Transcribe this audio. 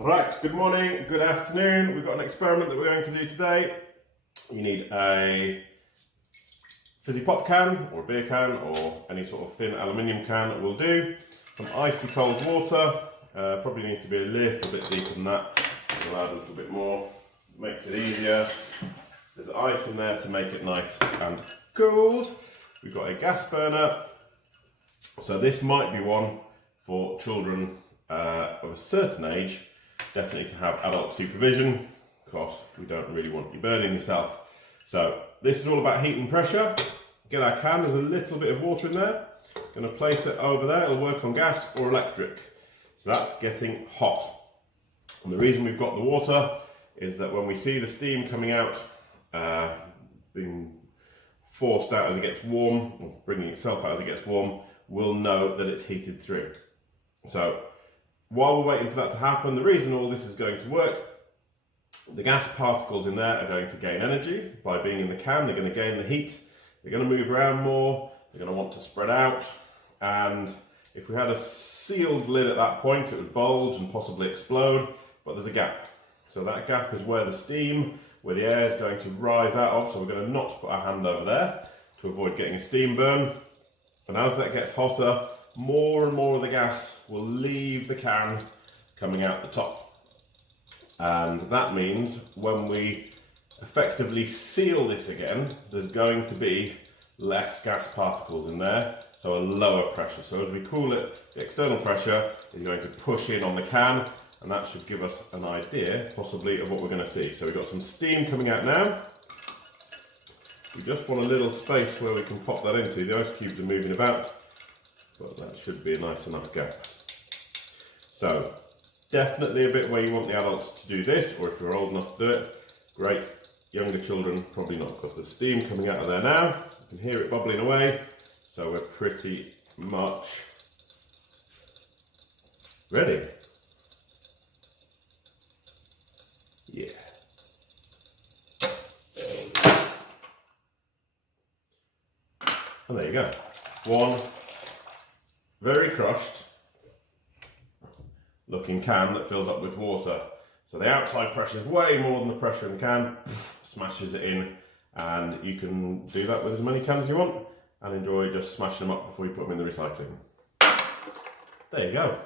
Right, good morning, good afternoon. We've got an experiment that we're going to do today. You need a fizzy pop can or a beer can or any sort of thin aluminium can will do. Some icy cold water, probably needs to be a little bit deeper than that. We'll add a little bit more, makes it easier. There's ice in there to make it nice and cold. We've got a gas burner. So this might be one for children of a certain age. Definitely to have adult supervision, because we don't really want you burning yourself. So this is all about heat and pressure. Get our can, there's a little bit of water in there. Going to place it over there, it'll work on gas or electric. So that's getting hot. And the reason we've got the water is that when we see the steam coming out, being forced out as it gets warm, or bringing itself out as it gets warm, we'll know that it's heated through. So while we're waiting for that to happen, the reason all this is going to work, the gas particles in there are going to gain energy by being in the can. They're going to gain the heat, they're going to move around more, they're going to want to spread out, and if we had a sealed lid at that point, it would bulge and possibly explode, but there's a gap. So that gap is where the steam, where the air is going to rise out of, so we're going to not put our hand over there to avoid getting a steam burn. And as that gets hotter, more and more of the gas will leave the can coming out the top. And that means when we effectively seal this again, there's going to be less gas particles in there, so a lower pressure. So as we cool it, the external pressure is going to push in on the can, and that should give us an idea, possibly, of what we're going to see. So we've got some steam coming out now. We just want a little space where we can pop that into. The ice cubes are moving about, but that should be a nice enough gap. So definitely a bit where you want the adults to do this, or if you're old enough to do it, great. Younger children, probably not, because there's steam coming out of there now. You can hear it bubbling away, so we're pretty much ready. Yeah. And there you go. One very crushed looking can that fills up with water. So the outside pressure is way more than the pressure in the can, smashes it in, and you can do that with as many cans as you want and enjoy just smashing them up before you put them in the recycling. There you go.